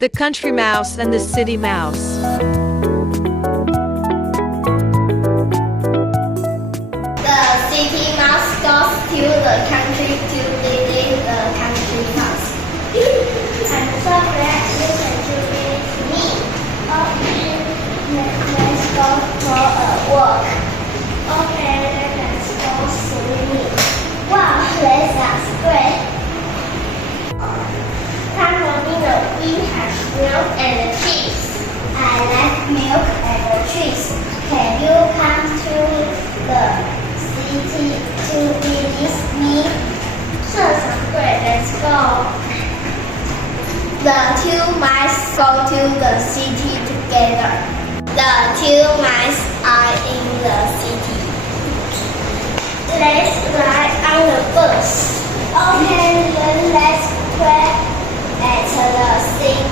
The Country Mouse and the City Mouse. The city mouse goes to the country to visit the country mouse. I'm so glad you can visit me. Okay, let's go for a walk. Okay, let's go swimming. Wow, that sounds great. Come for dinner. We have milk and cheese. I like milk and cheese. Can you come to the city to visit me? Sure, sounds great. Let's go. The two mice go to the city together. The two mice are in the city. Let's ride on the bus. Okay, then let's play at the city